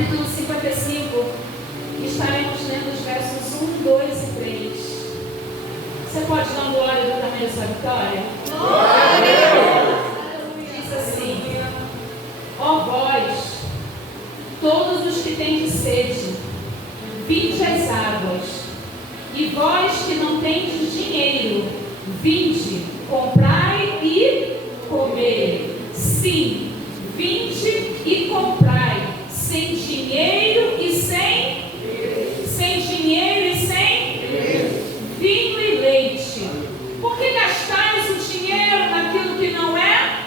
capítulo 55, estaremos lendo os versos 1, 2 e 3. Você pode dar glória do tamanho dessa vitória? Glória! Diz assim: ó vós, todos os que tendes sede, vinde às águas, e vós que não tendes dinheiro, vinde, comprai e comei. Sim, vinde e comprai, sem dinheiro e sem dinheiro e sem vinho e leite. Por que gastais o dinheiro naquilo que não é?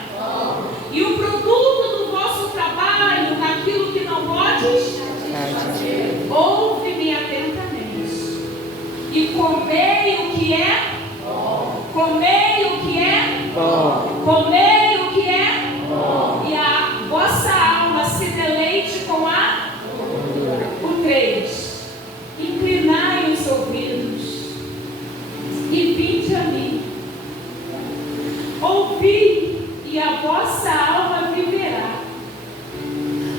E o produto do vosso trabalho naquilo que não podes? Ouve-me atentamente e comei o que é bom. Comei o que é bom. Comei o que é bom. E a vossa alma se deleite com o 3. Inclinai os ouvidos e vinde a mim. Ouvi, e a vossa alma viverá.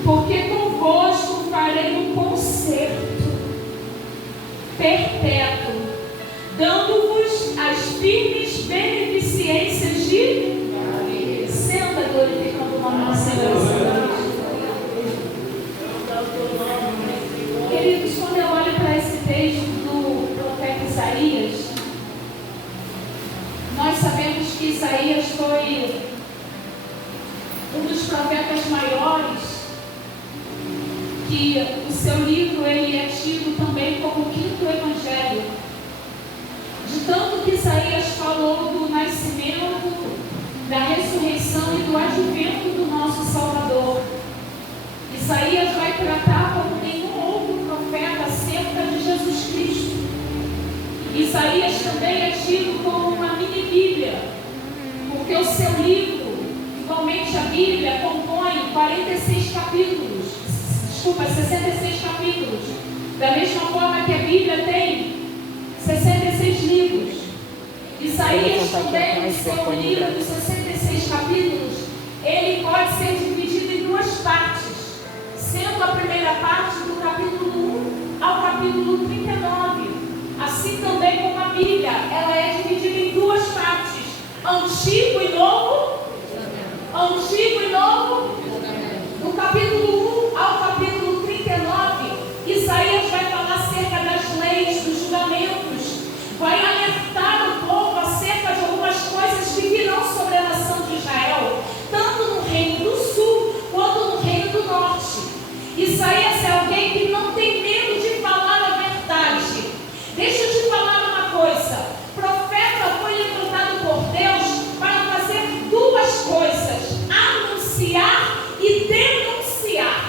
Porque convosco farei um concerto perpétuo, dando-vos as firmes beneficências de senta glorificando o nome do Senhor. Queridos, quando eu olho para esse texto do profeta Isaías, nós sabemos que Isaías foi um dos profetas maiores, que o seu livro ele é tido também como o 5º evangelho. De tanto que Isaías falou do nascimento, da ressurreição e do advento do nosso Salvador. Isaías vai tratar como nenhum outro profeta acerca de Jesus Cristo. Isaías também é tido como uma mini-bíblia, porque o seu livro, igualmente a Bíblia, compõe 66 capítulos. Da mesma forma que a Bíblia tem 66 livros. Isaías também, no seu livro dos 66 capítulos, ele pode ser dividido em 2 partes, sendo a primeira parte do capítulo 1 ao capítulo 39. Assim também como a Bíblia, ela é dividida em 2 partes, Antigo e Novo. Antigo e Novo. Do capítulo 1 ao capítulo 39, Isaías vai falar acerca das leis, dos julgamentos, vai alertar o povo acerca de algumas coisas que virão sobre a nação de Israel, tanto no reino do sul quanto no reino do norte. Isaías é alguém que não tem medo de falar a verdade. Deixa eu te falar uma coisa: profeta foi levantado por Deus para fazer 2 coisas: anunciar e denunciar.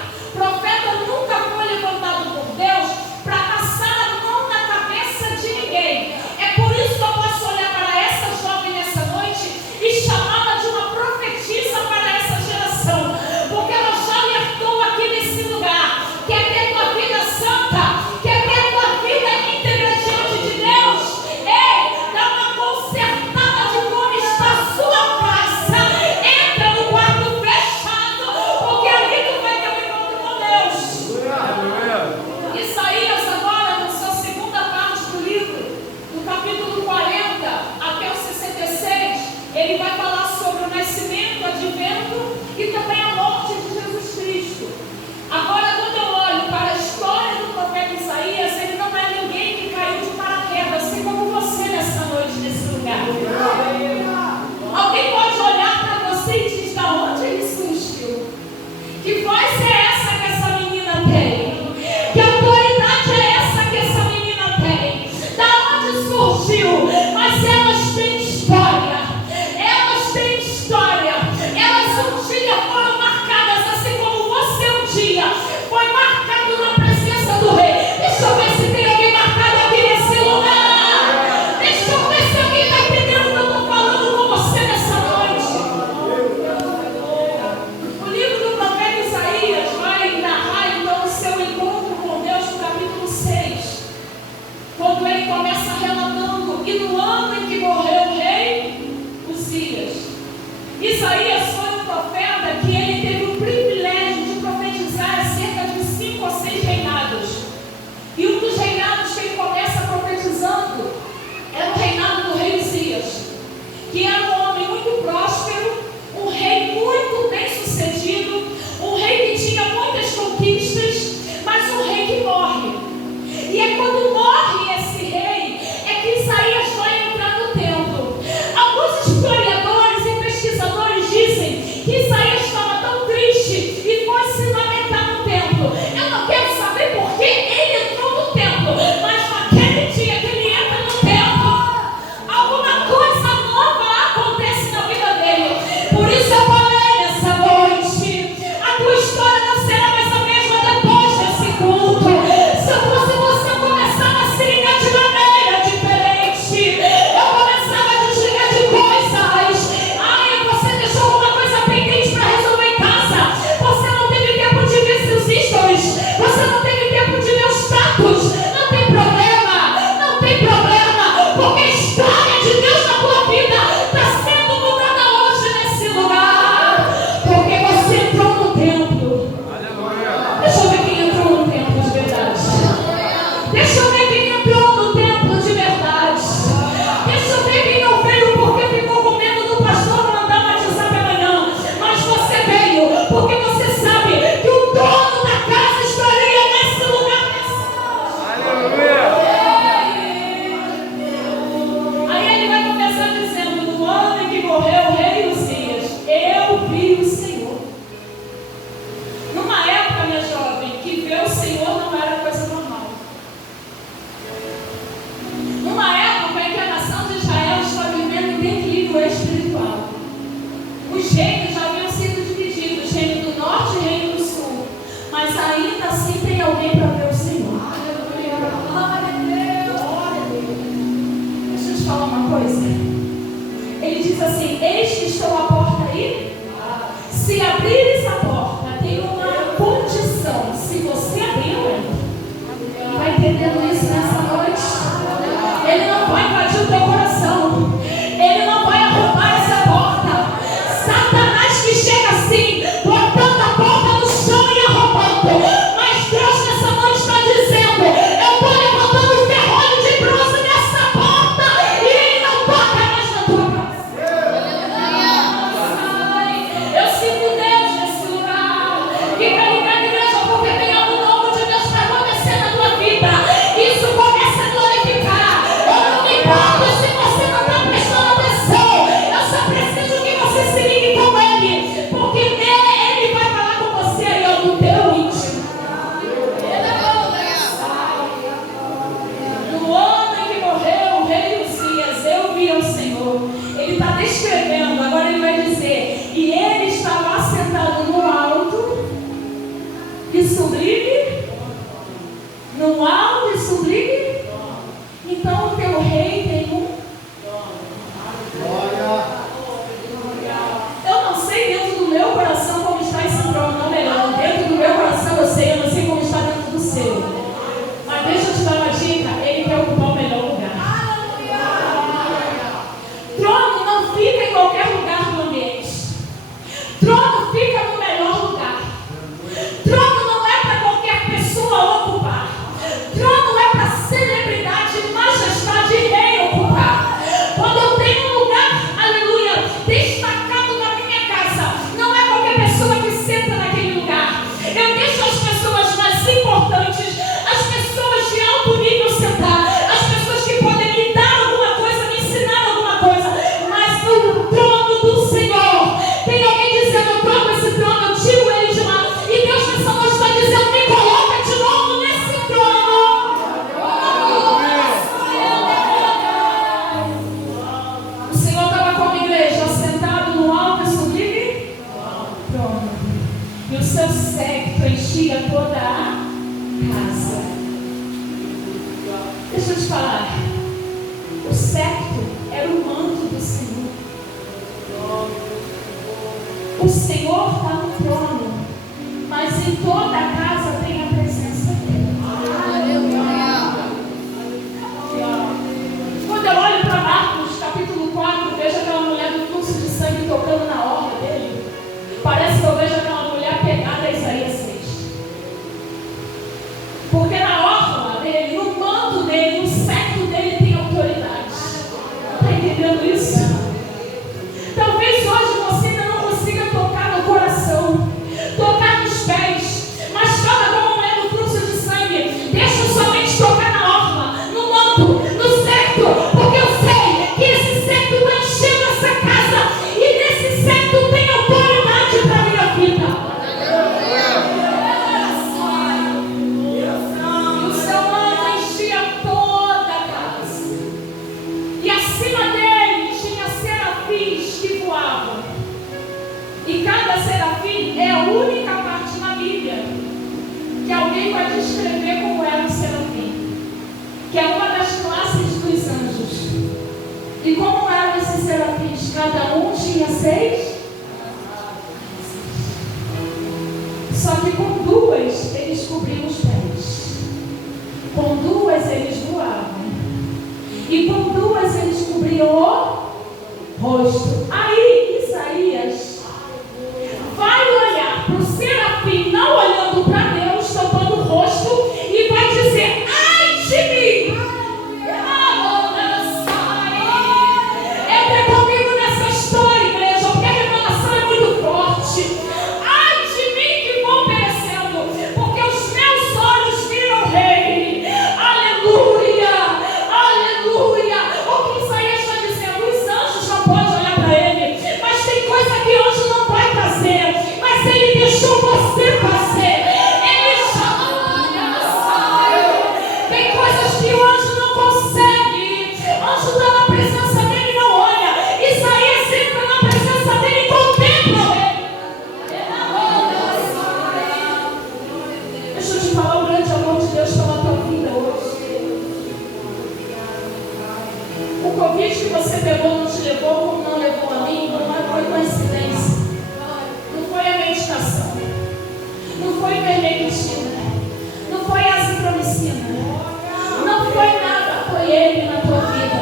seu séquito enchia toda a casa. Deixa eu te falar. O séquito era o manto do Senhor. O Senhor está no trono, mas em toda a casa tem a presença dele. Quando eu olho para Marcos, capítulo 4, vejo aquela mulher do fluxo de sangue tocando na orla dele. Parece que eu vejo aquela mulher pegada a Isaías 6. Porque na orla dele, no manto dele, no séquito dele tem autoridade. Está entendendo isso? Talvez hoje você ainda não consiga tocar no coração, tocar nos pés, mas fala como a mulher do fluxo de sangue. Deixa somente tocar na orla, no manto, no séquito, porque eu sei que esse séquito está enchendo essa casa e nesse séquito tem autoridade para a minha vida. E o seu manto enchia toda a casa. E acima dele tinha serafins que voavam. E cada serafim é a única parte na Bíblia que alguém vai descrever como era um serafim, que é uma das classes dos anjos. E como eram esses serafins? Cada um tinha 6. Só que com 2 eles cobriam os pés, com 2 eles voavam, e com 2 eles cobriam o rosto. Aí Isaías vai olhar para o serafim, não olhando para Deus, tampando o rosto, e vai dizer: ai de mim! Entra comigo nessa história, igreja, porque a revelação é muito forte. Ai de mim que vou perecendo, porque os meus olhos viram o Rei. Aleluia! Aleluia! O que Isaías está dizendo? Os anjos não podem olhar para ele, mas tem coisa que anjo não vai fazer, mas ele deixou você fazer. Ele chamou. Tem coisas que o anjo não consegue. Anjo está na presença dele e não olha. Isaías entra na presença dele e contempla ele. Deixa eu te falar o grande amor de Deus pela tua vida hoje. O Covid que você pegou não te levou como não levou a mim, não foi coincidência. Não foi a meditação. Não foi ivermectina. Não foi a azitromicina. Não foi nada, foi ele na tua vida.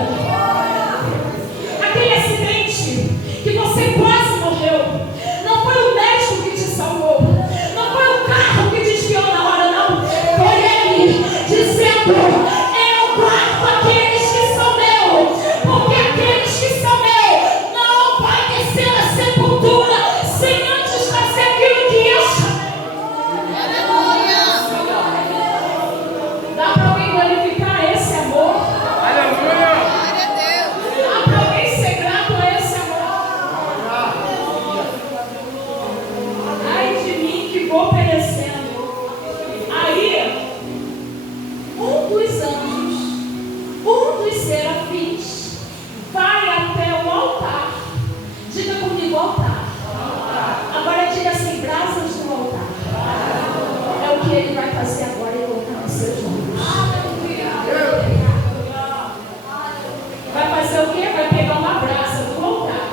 Aquele acidente que você quase morreu, não foi o médico que te salvou, não foi o carro que desviou na hora, não. Foi ele dizendo: eu guardo aqueles que são meus, porque aqueles que são meus não vai descer a sepultura sem antes fazer aquilo que eu chamei. Dá para alguém glorificar esse amor? Dá para alguém ser grato a esse amor? Ai de mim que vou perecendo. Aí, um dos anjos, um dos serafins, vai até o altar. Diga comigo, altar. Agora diga assim: brasas do altar. É o que ele vai fazer agora e colocar nos seus ombros. Vai fazer o quê? Vai pegar uma brasa do altar.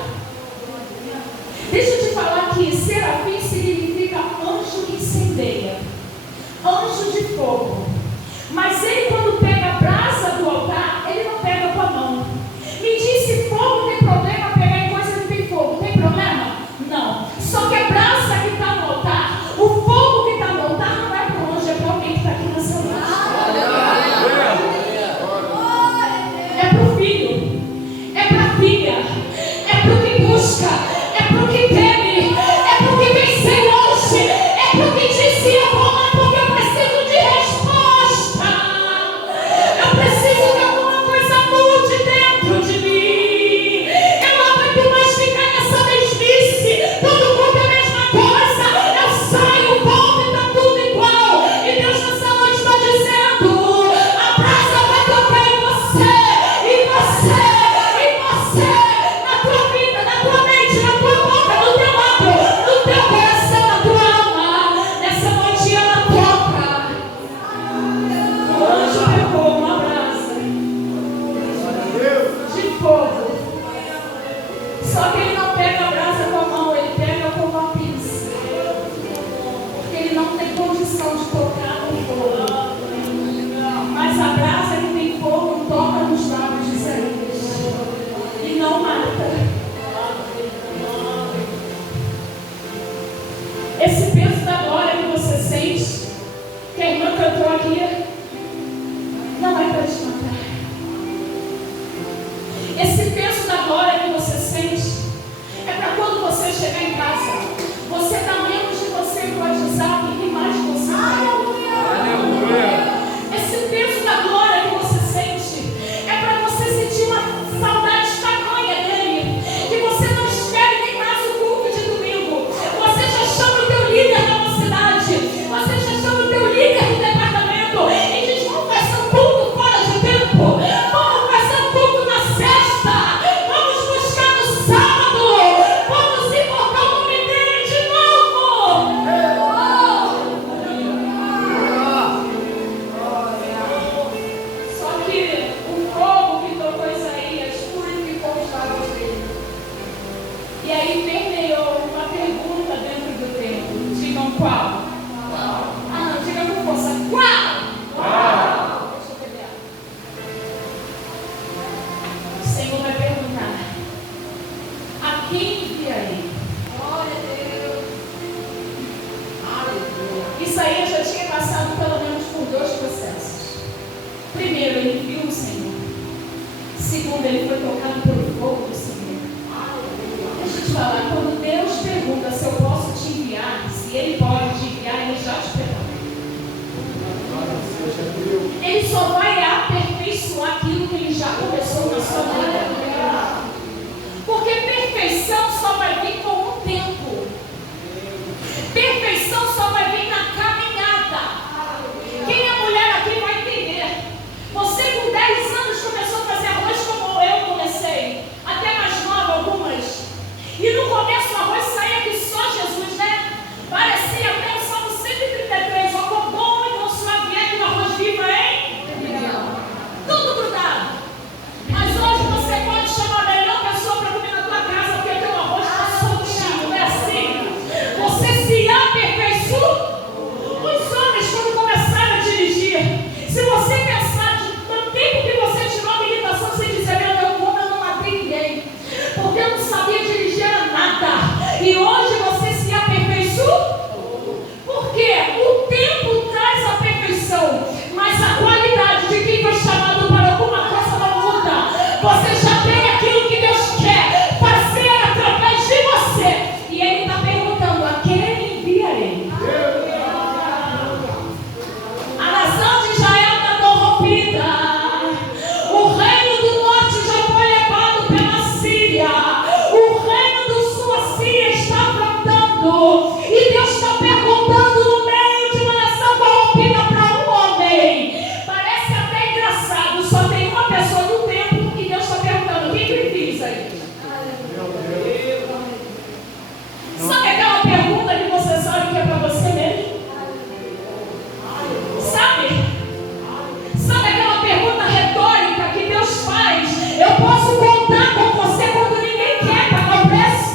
Deixa eu te falar que serafim significa anjo que incendeia, anjo de fogo. Mas ele, quando pega a brasa do altar, ele não pega com a mão. Me diz se fogo tem problema pegar em coisa que tem fogo. Tem problema? Não. Só que a brasa que está no altar, o fogo que está no altar não é para o anjo, é para alguém que está Esse peso da glória que você sente, que a irmã cantou aqui, não é para te matar. Esse peso da glória que você sente é para quando você chegar em casa, você dá menos de você no WhatsApp e mais de você. Aleluia! Esse peso da glória que você sente é para você sentir uma saudade tamanha dele, que você não espere nem mais o culto de domingo. Você já chama o teu líder da mocidade, você já chama o teu líder do departamento e diz: vamos fazer um culto fora de tempo, vamos fazer um culto na sexta, vamos buscar no sábado, vamos invocar o nome dele de novo. Só que o fogo que tocou Isaías purificou os lábios dele. E aí permeou uma pergunta dentro do templo. Digam qual? Ah, não, diga com força. Qual? Deixa eu pegar. O Senhor vai perguntar: a quem enviarei? Glória a Deus. Aleluia. Isaías já tinha passado pelo menos por 2 processos. Primeiro, ele viu o Senhor. Segundo, ele foi tocado pelo fogo do Senhor. Deixa eu te falar, quando Deus pergunta se eu posso te enviar, se Ele pode te enviar, Ele já te preparou. Ele só vai aperfeiçoar aquilo que Ele já começou na sua vida. Porque perfeição só vai vir com o tempo. Perfeição só vai vir na caminhada. Quem é mulher aqui vai entender. Você com 10 anos começou a fazer arroz como eu comecei, até mais nova algumas. E no começo o arroz saía que só Jesus, né? Parecia até o Salmo 133, ó, quão bom e quão suave é que o arroz viva, hein? Tudo grudado. Mas hoje você pode chamar a melhor pessoa para comer na tua casa, porque teu arroz está soltinho, não é assim? Você se aperfeiçoa. Os homens, quando começaram a dirigir, se você pensar no tempo que você tirou a habilitação, você dizer: meu Deus, como eu não matei ninguém, porque eu não sabia dirigir a nada. E hoje você se aperfeiçoa. Porque o tempo traz a perfeição, mas a qualidade de quem foi chamado para alguma coisa não muda. Você já tem aquilo que Deus quer fazer através de você. E Ele está perguntando: a quem enviarei? A nação de Israel está corrompida. O reino do norte já foi levado pela Síria. O reino do sul, a Síria, está afrontando. E Deus está perguntando no meio de uma nação corrompida para um homem. Parece até engraçado, só tem uma pessoa no templo e Deus está perguntando: o que ele fez aí? Sabe aquela pergunta que você sabe que é para você mesmo? Sabe aquela pergunta retórica que Deus faz? Eu posso contar com você quando ninguém quer pagar o preço?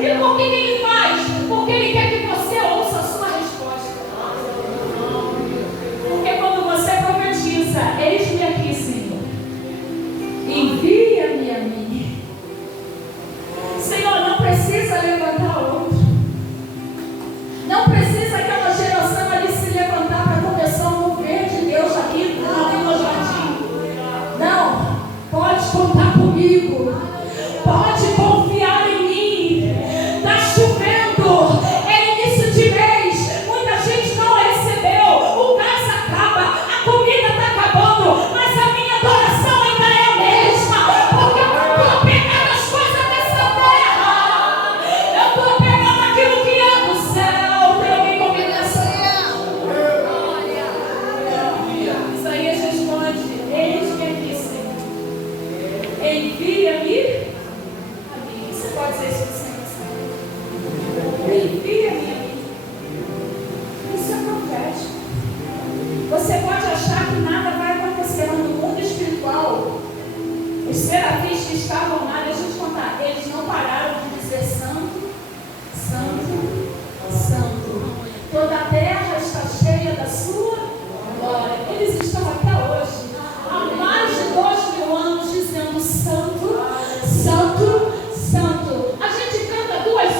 E por que Ele faz? Porque Ele quer que você ouça a sua resposta. Porque quando você profetiza: eis-me aqui, Senhor, envia-me a mim. Senhor, não precisa levantar outro. Não precisa aquela geração ali se levantar para começar um mover de Deus aqui no jardim. Não, pode contar comigo. Pode confiar em mim. Está chovendo, é início de mês, muita gente não recebeu, o gás acaba, a comida está acabando, mas a minha adoração ainda é a mesma, porque eu não estou pegando as coisas dessa terra, eu estou pegando aquilo que é do céu. Tem alguém comigo nessa terra? Isaías responde: eis-me aqui, Senhor, envia-me a mim. Você pode dizer isso para o Senhor? Envia-me a mim. Isso é profético. Você pode achar que nada vai acontecer, mas no mundo espiritual, os serafins que estavam lá, deixa eu te contar, eles não pararam de dizer: santo, santo, santo. Toda a terra está cheia da sua glória. Eles estão até hoje, há mais de 2000 anos, dizendo: santo, santo, santo. A gente canta 2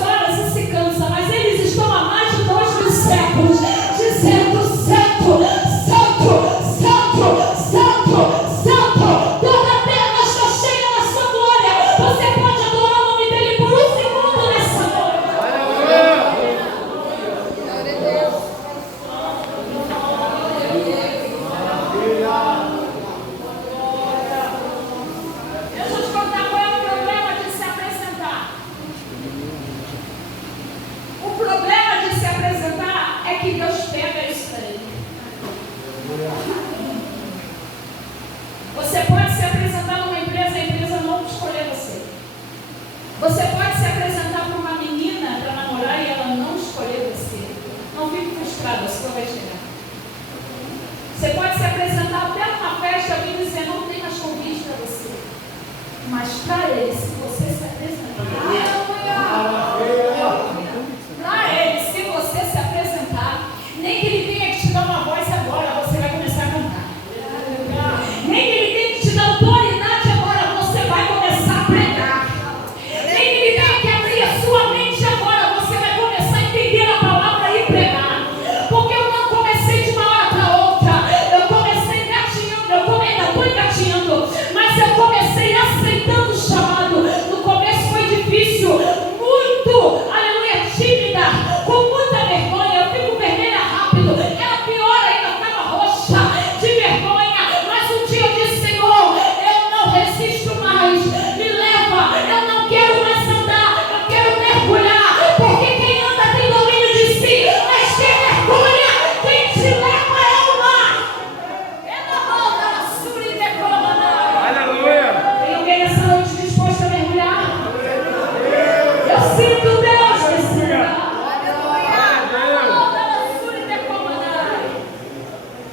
sinto Deus nesse lugar.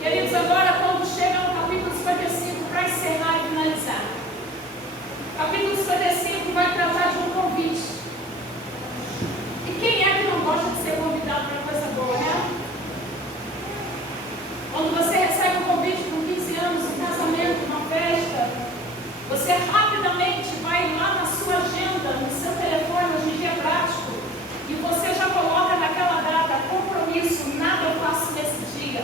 Queridos, agora quando chega no capítulo 55, para encerrar e finalizar, capítulo 55 vai tratar de um convite. E quem é que não gosta de ser convidado para coisa boa, né? Quando você recebe um convite por 15 anos, um casamento, uma festa, você rapidamente vai lá na sua agenda, no seu telefone, hoje em dia é prático, e você já coloca naquela data, compromisso, nada eu faço nesse dia,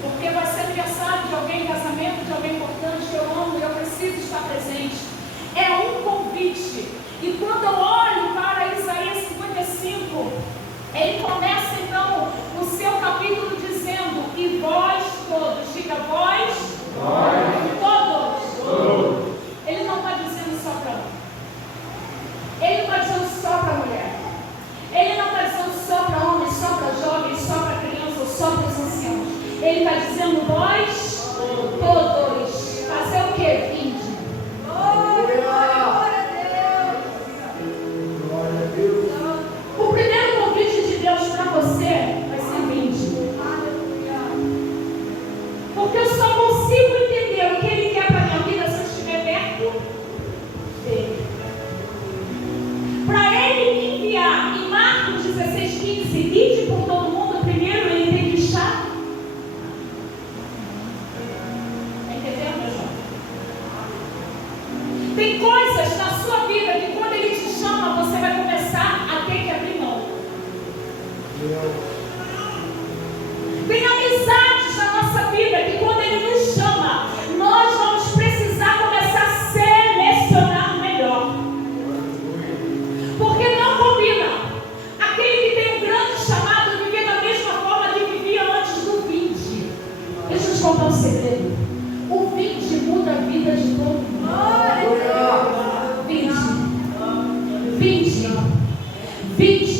porque vai ser aniversário de alguém, casamento de alguém importante, que eu amo e eu preciso estar presente. É um convite. E quando eu olho para Isaías 55, ele começa então o seu capítulo dizendo: e vós todos, diga vós, todos. Ele não está dizendo só para um. Ele não está dizendo só para mulher. Ele não está dizendo só para homens, só para jovens, só para crianças, ou só para os anciãos. Ele está dizendo vós todos. Fazer o quê? Vinde. O primeiro convite de Deus para você vai ser vinde. Porque eu só consigo entender o que Ele quer para a minha vida se eu estiver perto dele. Para Ele me enviar em Marcos 16:15, ide por todo mundo, primeiro Ele tem que estar. Está entendendo, meu irmão? Tem coisas na sua vida que quando Ele te chama, você vai começar a ter que abrir mão. Tem amizades na nossa vida que quando Ele nos chama, nós vamos precisar começar a selecionar o melhor. Porque não combina aquele que tem um grande chamado viver da mesma forma que vivia antes do vinde. Deixa eu te contar um segredo. O vinde muda a vida de todo mundo. Vinde.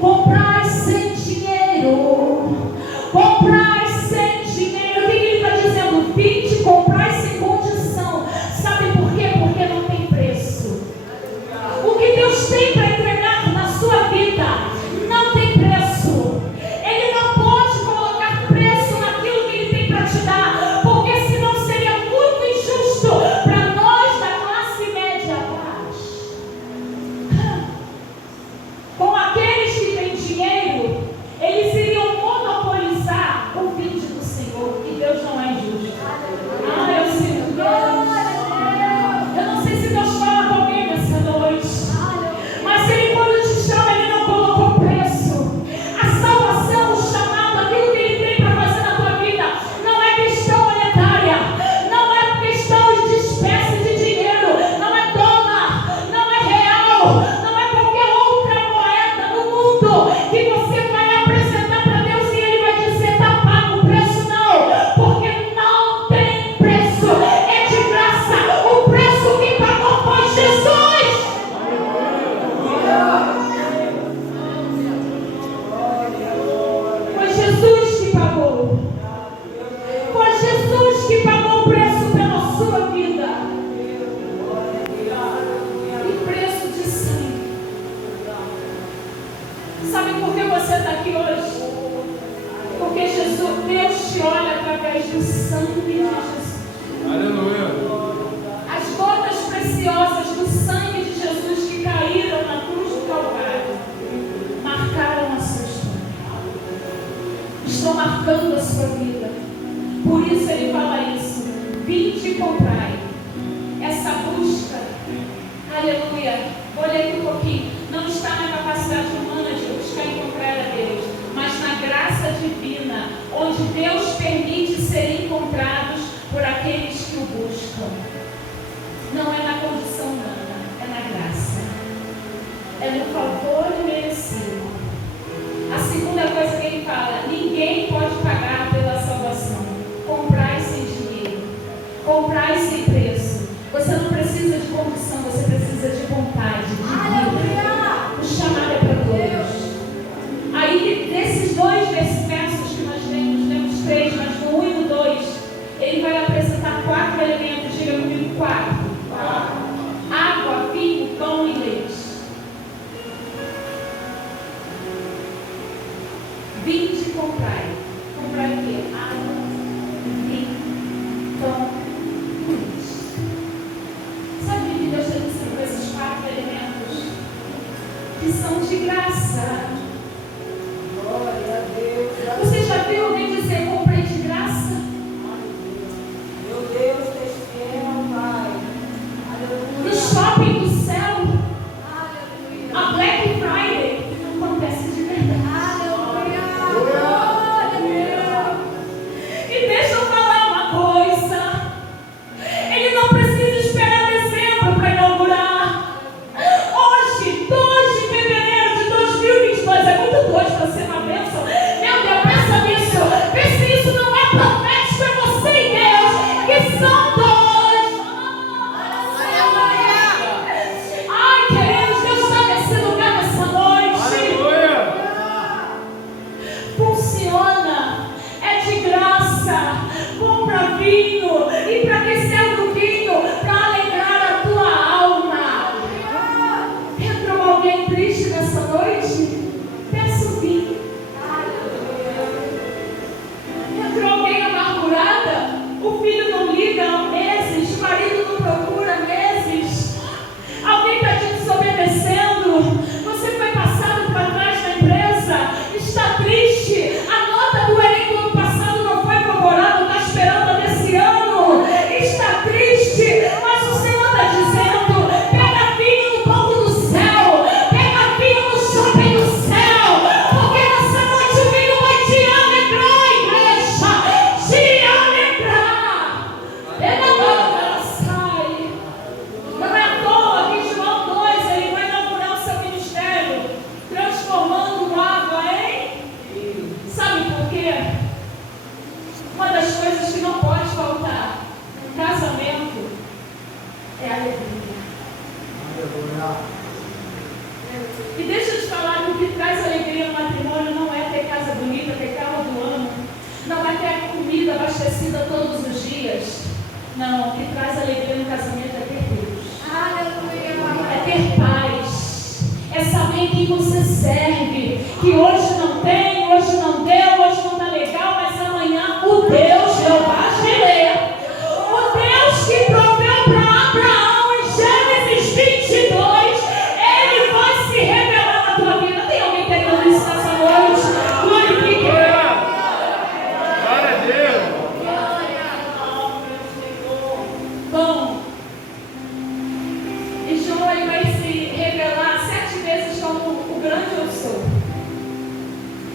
Comprai sem dinheiro. Comprai sem dinheiro. O que ele está dizendo? Vinde, comprai sem condição. Sabe por quê? Porque não tem preço. O que Deus tem para entregar na sua vida não tem preço. Ele não pode colocar preço naquilo que Ele tem para te dar, porque senão seria muito injusto para nós da classe média baixa. Com aqueles que têm dinheiro, eles iriam monopolizar o vinde do Senhor, e Deus não é injusto. Eu sinto Deus. Eu não sei se Deus fala com alguém nessa noite, mas Ele, quando te chama, Ele não colocou preço. A salvação, o chamado, aquilo que Ele tem para fazer na tua vida, não é questão monetária, não é questão de espécie de dinheiro, não é dólar, não é real, não é qualquer outra moeda no mundo que você vai apresentar para Deus e Ele vai dizer: está pago o preço. Não, porque não tem preço, é de graça. O preço que pagou foi Jesus. Foi Jesus que pagou. Foi Jesus que pagou o preço pela sua vida. E preço de sangue. Sabe por que você está aqui hoje? Porque Deus te olha através do sangue de Jesus. As gotas preciosas do sangue de Jesus que caíram na cruz do Calvário marcaram a sua história. Estão marcando a sua vida. Por isso Ele fala isso: vinde e comprai. Essa busca, aleluia, vou ler aqui um pouquinho, não está na capacidade humana de buscar e encontrar a Deus, mas na graça divina, onde Deus permite serem encontrados por aqueles que o buscam. Não é na condição humana, é na graça, é no favor merecido. A segunda coisa que Ele fala: ninguém pode pagar pela salvação. Comprai sem dinheiro, comprai sem preço. Você não precisa de condição, você precisa de vontade, de vida. O chamado é para todos. Aí, desses dois versos que nós lemos 3, mas no 1 e no 2, Ele vai apresentar 4 elementos. Diga comigo: 4. Água, vinho, pão e leite. vinde e comprai. Comprai o quê? Água, vinho, pão, comida. Sabe que Deus está dizendo esses 4 elementos que são de graça? Glória a Deus. Você já viu alguém dizer comprei de graça? Meu Deus, és fiel, Pai. No Aleluia. shopping do céu, Aleluia. a Black Friday acontece de verdade. E deixa eu falar uma coisa. Ele não precisa esperar dezembro para inaugurar. Hoje, 2 de fevereiro de 2022, é muito doido para ser uma bênção. Meu Deus, pensa nisso. Vê se isso não é profético, é você e Deus, que são 2. Ai, queridos, Deus está nesse lugar nessa noite. Funciona, é de graça. Compra vinho. E para que serve o vinho? Para alegrar a tua alma. Entrou alguém triste nessa noite? Peça o vinho. Entrou alguém amargurada? O filho não liga há meses, o marido não procura há meses. Alguém está te desobedecendo. Você foi passado para trás na empresa. Está triste. A nota do Enem do ano passado não foi favorável. Está esperando a desse ano. Está triste. Mas o Senhor está dizendo: pega vinho no banco do céu. Pega vinho no shopping do céu. Porque nessa noite o vinho vai te alegrar, igreja. Te alegrar. Ela sai. Não é à toa que em João 2 ele vai inaugurar o seu ministério, transformando água em... Sabe por quê? Uma das coisas que não pode faltar no casamento é a alegria. E deixa eu te falar que o que traz alegria no matrimônio não é ter casa bonita, ter carro do ano, não é ter comida abastecida todos os dias. Não, o que traz alegria no casamento é ter Deus. É ter paz. É saber em quem você serve. Que hoje não tem, hoje não deu, hoje não está legal, mas amanhã o Deus Jeová Jireh, o Deus que proveu para Abraão em Gênesis 22, ele vai se revelar na tua vida. Tem alguém pegando isso nessa noite? Glorifique Ele. Glória a Deus. Bom, e João ele vai se revelar 7 vezes como o grande eu sou.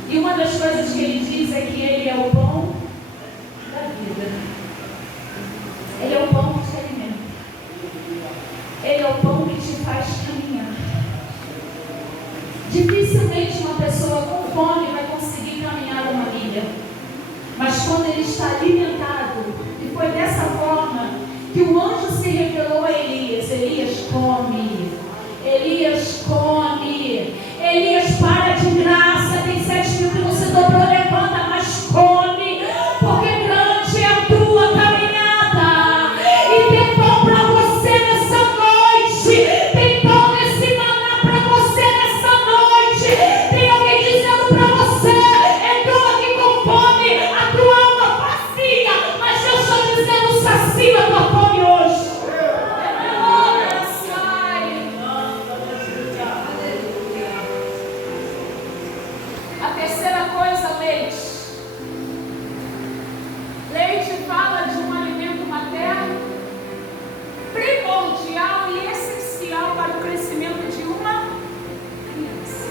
E uma das coisas que ele diz é que ele é o pão da vida. Ele é o pão que te alimenta. Ele é o pão que te faz caminhar. Dificilmente uma pessoa com fome vai conseguir caminhar uma milha. Mas quando ele está alimentado, e foi dessa forma que o anjo se revelou a Elias: Elias, come. Elias, come. Elias, para de graça. Tem 7 mil que você dobrou, levanta, mas come. Porque grande é a tua caminhada. E tem pão para você nessa noite. Tem pão nesse maná para você nessa noite. Tem alguém dizendo para você: entrou aqui com fome, a tua alma vazia, mas eu estou dizendo: sacia a tua fome hoje. A terceira coisa, leite. Leite fala de um alimento materno primordial e essencial para o crescimento de uma criança.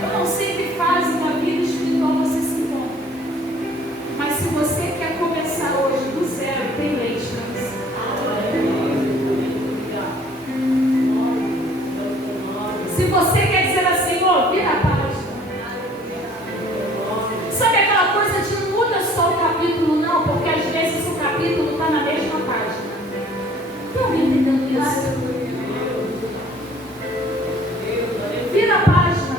Eu não sei que fase uma vida espiritual você se encontra, mas se você quer começar hoje do zero, tem leite para você. Se você quer dizer assim: ó, vira a página. Sabe aquela coisa de não muda só o capítulo, não, porque às vezes o capítulo está na mesma página. Tem alguém entendendo isso? Vira a página.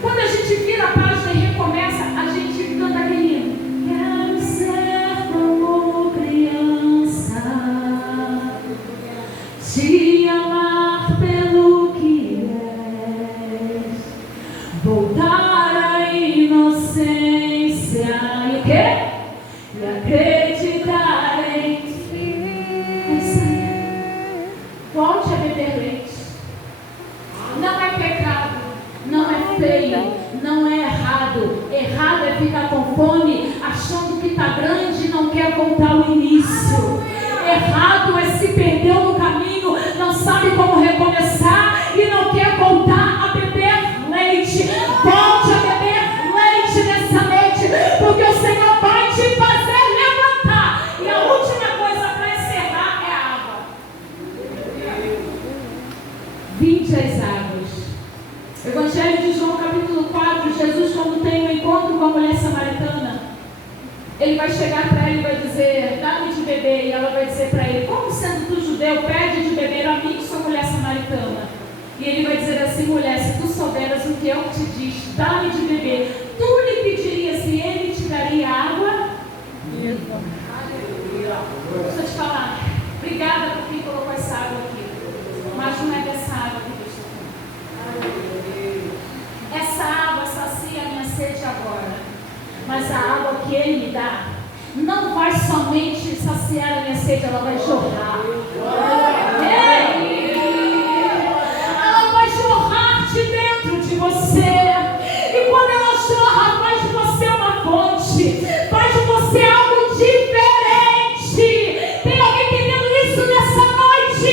Quando a gente vira a página e recomeça, a gente canta aquele hino: quero ser como criança, te amar pelo que és, voltar ficar com fome, achando que está grande e não quer voltar ao início. Errado é se perdeu no caminho, não sabe como recomeçar e não quer voltar a beber leite. Volte a beber leite nessa noite, porque o Senhor vai te fazer levantar. E a última coisa para encerrar é a água. Vinde as águas. Evangelho de João, capítulo 4, Jesus, quando tem um encontro com a mulher samaritana, ele vai chegar para ela e vai dizer, dá-me de beber, e ela vai dizer para ele, como sendo tu judeu, pede de beber a mim que sou mulher samaritana. E ele vai dizer assim, mulher, se tu souberas o que eu te disse, dá-me de beber, tu lhe pedirias e ele te daria água? Deixa eu te falar, obrigada por quem colocou essa água aqui, mas não é dessa água que Deus está falando. Essa água sacia a minha sede agora. Mas a água que Ele me dá não vai somente saciar a minha sede, ela vai jorrar. Ela vai jorrar de dentro de você. E quando ela jorra, faz de você uma fonte, faz de você algo diferente. Tem alguém querendo isso nessa noite?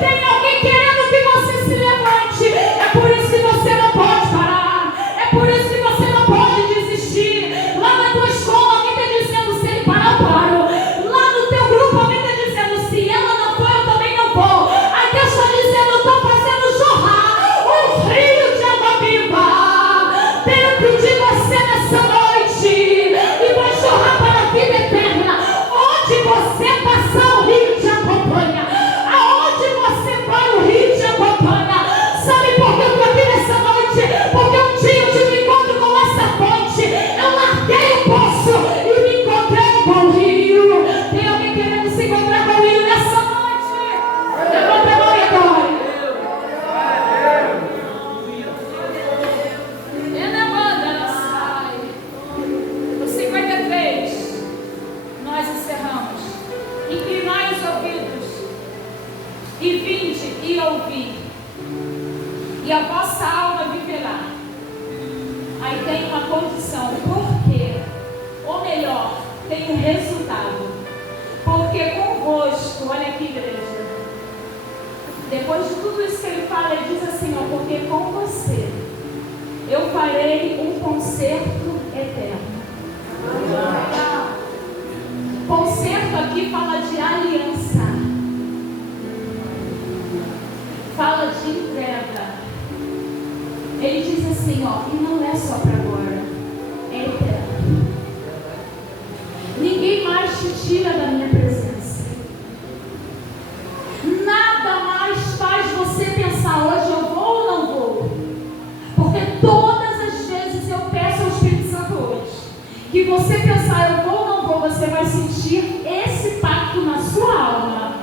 Tem alguém querendo que você se levante? É por isso que você não pode parar. É por isso que você não pode desistir. Lá na tua escola alguém está dizendo, se ele parar, eu paro. Lá no teu grupo alguém está dizendo, se ela não for, eu também não vou. Aí Deus está dizendo, eu estou fazendo jorrar um rio de água viva dentro de você nessa noite. E vai jorrar para a vida eterna. Onde você passar, o rio te acompanha. Aonde você vai, o rio te acompanha. Sabe por que eu estou aqui nessa noite? Porque um dia eu tive um encontro com essa fonte. Eu larguei o poço e me encontrei com o rio. Tem alguém querendo se encontrar com o rio nessa noite? Levanta a mão e adore. No 53, nós encerramos. Inclinai os ouvidos e vinde e ouvi, e a vossa alma viverá. Aí tem uma condição, porque, ou melhor, tem um resultado. Porque convosco, olha aqui, igreja, depois de tudo isso que ele fala, ele diz assim, ó, porque com você eu farei um concerto eterno. Concerto aqui fala de aliança, fala de entrega. Ele diz assim, ó, e não é só para agora, é eterno. Ninguém mais te tira da minha presença. Nada mais faz você pensar, hoje eu vou ou não vou. Porque todas as vezes eu peço ao Espírito Santo hoje, que você pensar, eu vou ou não vou, você vai sentir esse pacto na sua alma.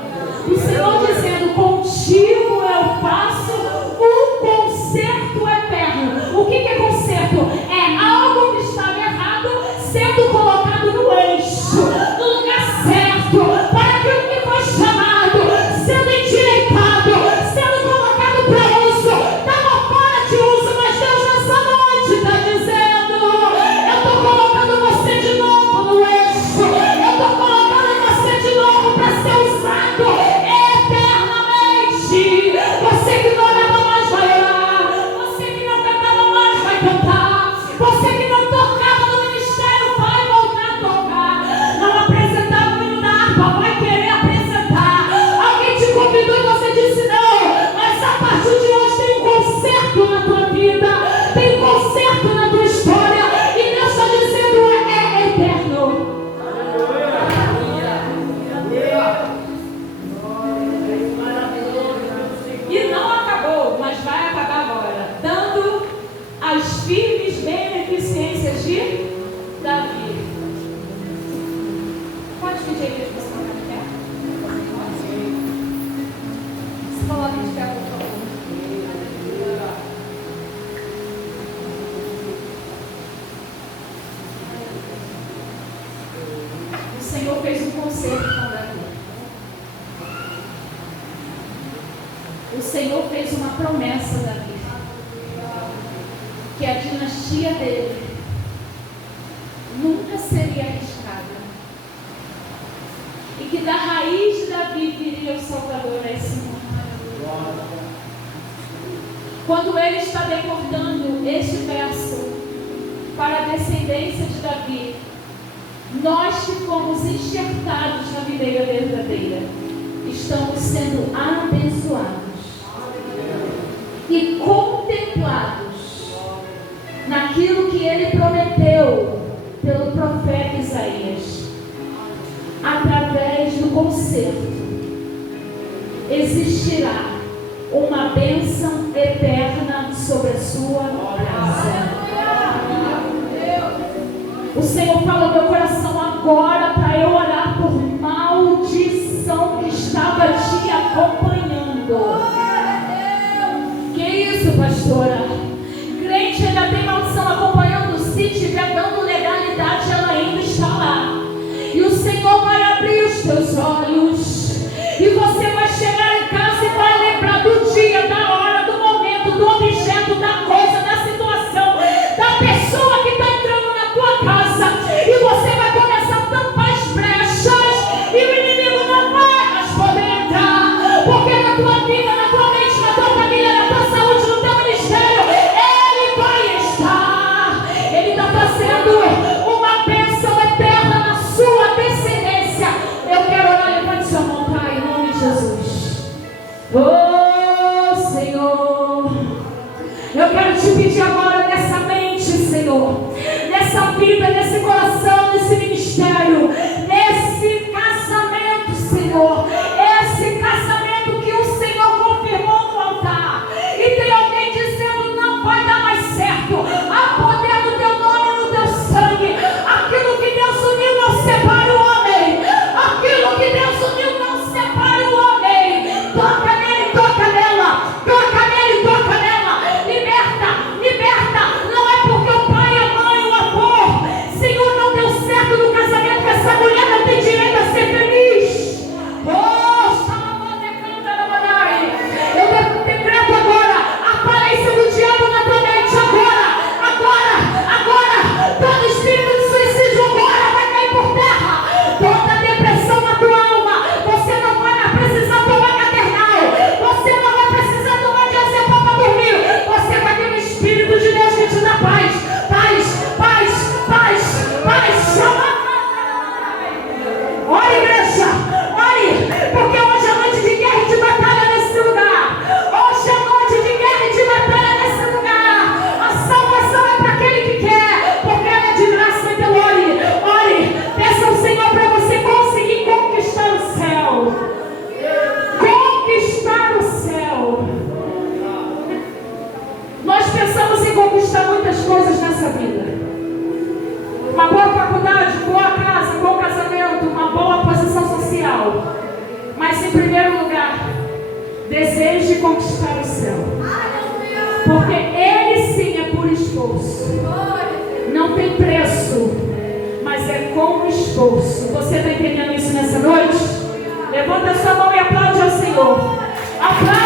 O Senhor dizendo, contigo eu faço um concerto eterno. O que é concerto? É algo que estava errado sendo colocado no eixo, no lugar certo, para que o que foi chamado, sendo endireitado, sendo colocado para uso, estava fora de uso, mas Deus nessa noite está dizendo, eu estou colocando você de novo no eixo, eu estou colocando você de novo para ser usado eternamente. Você que não orava mais vai orar, você que não cantava mais vai cantar, você que não tocava no ministério vai voltar a tocar, não apresentava o hino da harpa, vai querer apresentar. Alguém te convidou e você disse não, mas a partir de hoje tem um concerto na tua vida, tem um concerto na tua história, e Deus está dizendo é eterno. E não acabou, mas vai acabar agora, dando as firmes beneficências de Davi. Pode pedir aqui para você colocar de pé? Se coloque de pé, por favor. O Senhor fez um concerto com Davi. O Senhor fez uma promessa a Davi, que a dinastia dele que da raiz de Davi viria o Salvador nesse mundo. Quando ele está decordando este verso para a descendência de Davi, nós que fomos enxertados na videira verdadeira, estamos sendo abençoados e contemplados naquilo que ele prometeu pelo profeta Isaías. Através do conserto existirá uma bênção eterna sobre a sua casa. O Senhor fala no meu coração agora para eu orar por maldição que estava te acompanhando. Que isso, pastora? Crente ainda tem maldição acompanhando? Se estiver dando legalidade, ela ainda está lá. E o Senhor vai abrir os teus olhos. E você vai chegar em casa e vai lembrar do dia, da hora, do momento, do objeto, da coisa, da situação, da pessoa que está entrando na tua casa. E você vai começar a tampar as brechas. E o inimigo não vai mais poder entrar. Porque na tua vida, na tua mente, na tua família, na tua saúde, no teu ministério, Ele vai estar. Ele está fazendo uma bênção eterna na sua descendência. Eu quero orar, levante sua mão, Pai, em nome de Jesus. Oh, Senhor, eu quero te pedir agora nessa mente, Senhor, nessa vida, nesse coração, nesse ministério, nesse casamento, Senhor, esse casamento que o Senhor confirmou no altar, e tem alguém dizendo não vai dar mais certo. Há poder no teu nome e no teu sangue. Aquilo que Deus uniu não separa o homem. Aquilo que Deus uniu não separa o homem. Toca nele, toca nela. Toca nele, toca nela. Liberta, liberta. Não é porque o pai, a mãe, o avô, Senhor, não deu certo no casamento, que essa mulher não tem direito a ser feliz. Eu decreto agora a falência do diabo na tua mente. Agora, todo espírito de suicídio agora vai cair por terra. Toda depressão na tua alma, você não vai mais precisar tomar maternal. Você não vai precisar tomar diazepam para dormir. Você vai ter um Espírito de Deus que te dá paz. Paz. Ore, igreja, ore, porque hoje é noite de guerra e de batalha nesse lugar. Hoje é noite de guerra e de batalha nesse lugar. A salvação é para aquele que quer, porque ela é de graça. Então ore, peça ao Senhor para você conseguir conquistar o céu. Conquistar o céu. Nós pensamos em conquistar muitas coisas nessa vida. Uma boa faculdade, boa casa, bom casamento, uma boa posição social. Mas em primeiro lugar, deseje conquistar o céu. Porque ele sim é por esforço. Não tem preço, mas é com esforço. Você está entendendo isso nessa noite? Levanta a sua mão e aplaude ao Senhor. Aplaude.